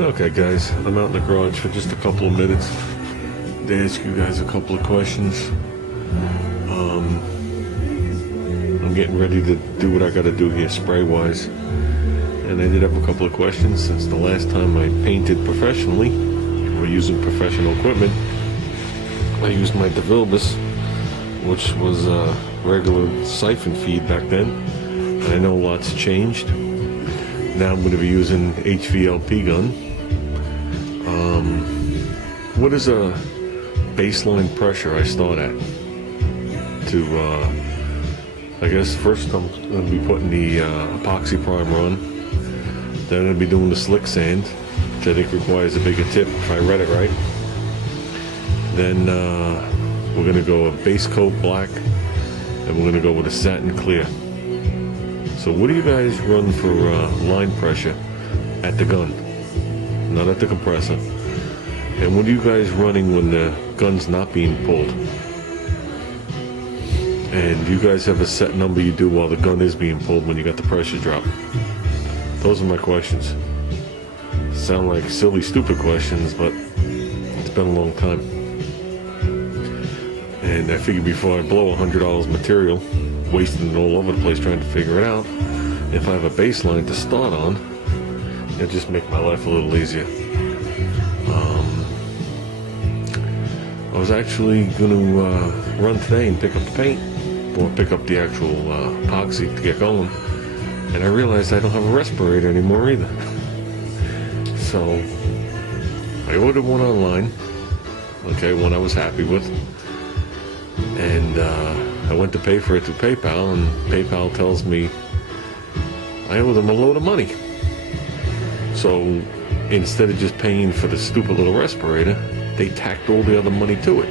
Okay guys, I'm out in the garage for just a couple of minutes to ask you guys a couple of questions. I'm getting ready to do what I gotta do here spray wise, and I did have a couple of questions since the last time I painted professionally or using professional equipment. I used my DeVilbiss, which was a regular siphon feed back then, and I know lots changed. Now I'm going to be using HVLP gun. What is a baseline pressure I start at? I guess first I'm going to be putting the epoxy primer on. Then I'm going to be doing the slick sand, which I think requires a bigger tip if I read it right. Then we're going to go a base coat black, and we're going to go with a satin clear. So what do you guys run for line pressure at the gun, not at the compressor? And what are you guys running when the gun's not being pulled? And do you guys have a set number you do while the gun is being pulled when you got the pressure drop? Those are my questions. Sound like silly, stupid questions, but it's been a long time. And I figured before I blow $100 material, wasting it all over the place trying to figure it out, if I have a baseline to start on, it'll just make my life a little easier. I was actually going to run today and pick up the paint, or pick up the actual epoxy to get going, and I realized I don't have a respirator anymore either. So I ordered one online, one I was happy with, and I went to pay for it through PayPal, and PayPal tells me I owe them a load of money. So instead of just paying for the stupid little respirator, they tacked all the other money to it.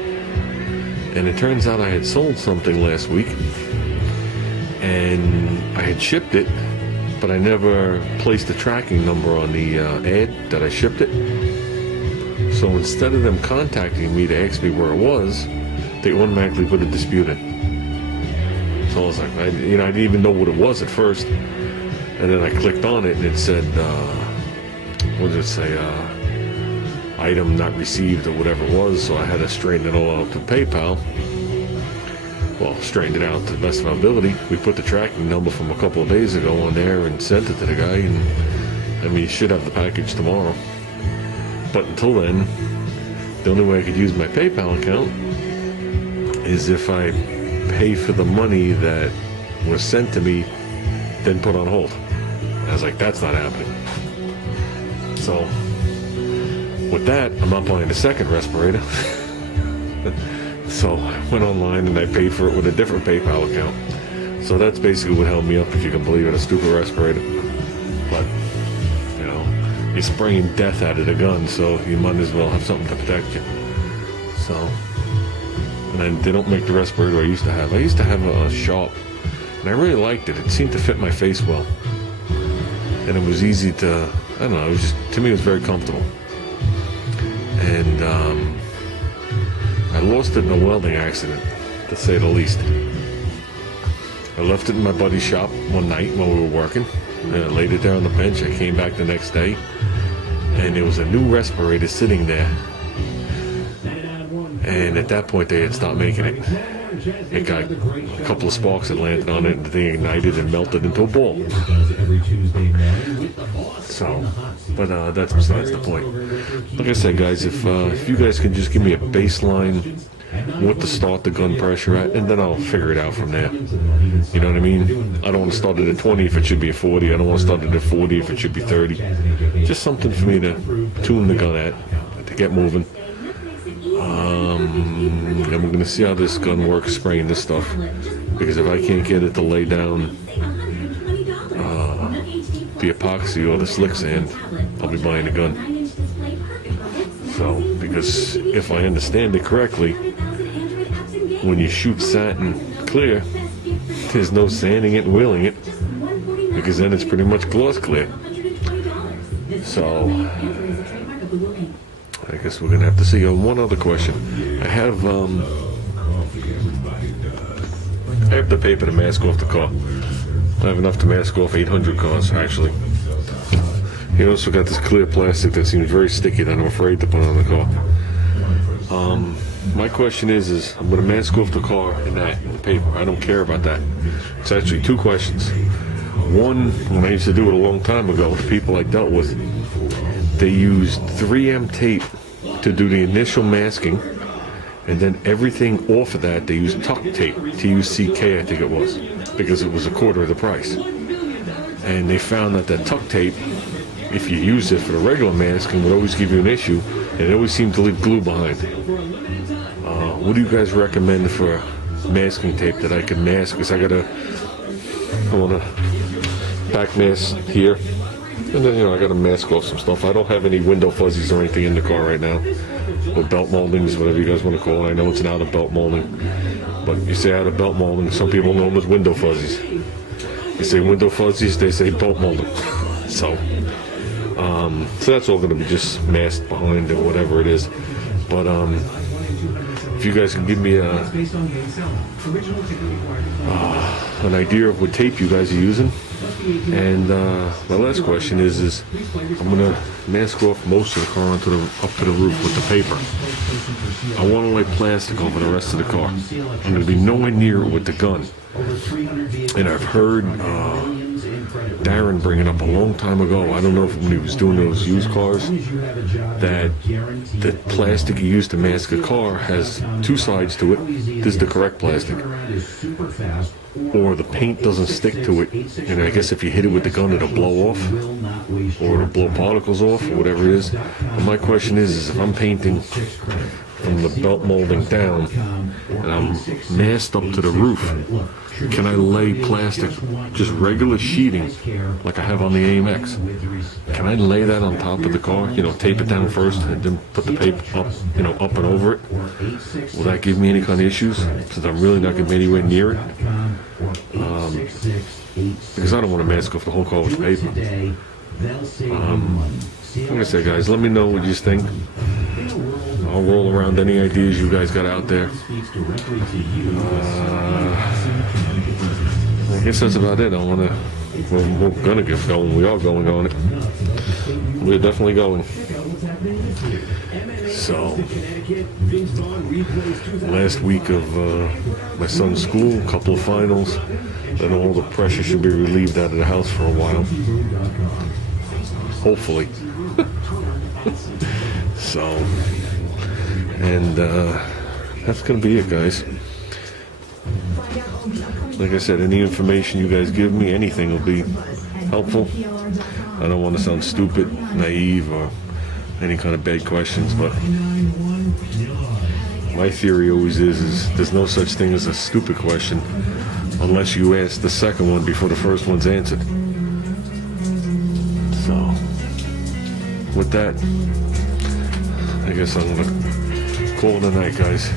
And it turns out I had sold something last week, and I had shipped it, but I never placed a tracking number on the ad that I shipped it. So instead of them contacting me to ask me where it was, they automatically put a dispute in. So I was like, I didn't even know what it was at first. And then I clicked on it and it said, what did it say? Item not received or whatever it was. So I had to straighten it all out to PayPal. Well, straightened it out to the best of my ability. We put the tracking number from a couple of days ago on there and sent it to the guy. And you should have the package tomorrow. But until then, the only way I could use my PayPal account is if I pay for the money that was sent to me, then put on hold. I was like, that's not happening. So with that, I'm not buying a second respirator. So I went online and I paid for it with a different PayPal account. So that's basically what held me up, if you can believe it, a stupid respirator. But, you're spraying death out of the gun, so you might as well have something to protect you. So, and then they don't make the respirator I used to have. I used to have a Sharp, and I really liked it. It seemed to fit my face well. And it was easy to, I don't know, it was just, to me it was very comfortable. And I lost it in a welding accident, to say the least. I left it in my buddy's shop one night while we were working. And I laid it there on the bench. I came back the next day, and there was a new respirator sitting there. And at that point, they had stopped making it. It got a couple of sparks that landed on it, and the thing ignited and melted into a ball. So, but that's besides the point. Like I said, guys, if you guys can just give me a baseline, what to start the gun pressure at, and then I'll figure it out from there. You know what I mean? I don't want to start it at 20 if it should be a 40. I don't want to start it at 40 if it should be 30. Just something for me to tune the gun at, to get moving. And we're going to see how this gun works spraying this stuff, because if I can't get it to lay down the epoxy or the slick sand, I'll be buying a gun. So, because if I understand it correctly, when you shoot satin clear, there's no sanding it and wheeling it, because then it's pretty much gloss clear. So I guess we're gonna have to see. One other question. I have the paper to mask off the car. I have enough to mask off 800 cars, actually. He also got this clear plastic that seems very sticky that I'm afraid to put on the car. My question is I'm going to mask off the car in the paper. I don't care about that. It's actually two questions. One, when I used to do it a long time ago, the people I dealt with, they used 3M tape to do the initial masking, and then everything off of that, they used tuck tape, T-U-C-K I think it was, because it was a quarter of the price. And they found that that tuck tape, if you used it for the regular masking, would always give you an issue, and it always seemed to leave glue behind. What do you guys recommend for masking tape that I can mask? Because I want to back mask here, and then I got to mask off some stuff. I don't have any window fuzzies or anything in the car right now, or belt moldings, whatever you guys want to call it. I know it's an out of belt molding, but you say out of belt molding, some people know them as window fuzzies. You say window fuzzies, they say belt molding. So that's all going to be just masked behind or whatever it is. But if you guys can give me an idea of what tape you guys are using. And my last question is I'm going to mask off most of the car up to the roof with the paper. I want to lay plastic over the rest of the car. I'm going to be nowhere near it with the gun. And I've heard Darren bring it up a long time ago. I don't know if when he was doing those used cars, that the plastic you use to mask a car has two sides to it. This is the correct plastic. Or the paint doesn't stick to it, and I guess if you hit it with the gun, it'll blow off, or it'll blow particles off, or whatever it is. And my question is if I'm painting from the belt molding down, and I'm masked up to the roof, can I lay plastic, just regular sheeting, like I have on the AMX? Can I lay that on top of the car? Tape it down first, and then put the paper up, up and over it? Will that give me any kind of issues? Since I'm really not going to be anywhere near it. Because I don't want to mask off the whole car with paper. Like I said, guys, let me know what you think. I'll roll around any ideas you guys got out there. I guess that's about it. We're gonna get going. We are going on it. We're definitely going. So, last week of my son's school, a couple of finals, then all the pressure should be relieved out of the house for a while. Hopefully. So, and that's gonna be it, guys. Like I said, any information you guys give me, anything will be helpful. I don't want to sound stupid, naive, or any kind of bad questions, but my theory always is there's no such thing as a stupid question unless you ask the second one before the first one's answered. So, with that, I guess I'm going to call it a night, guys.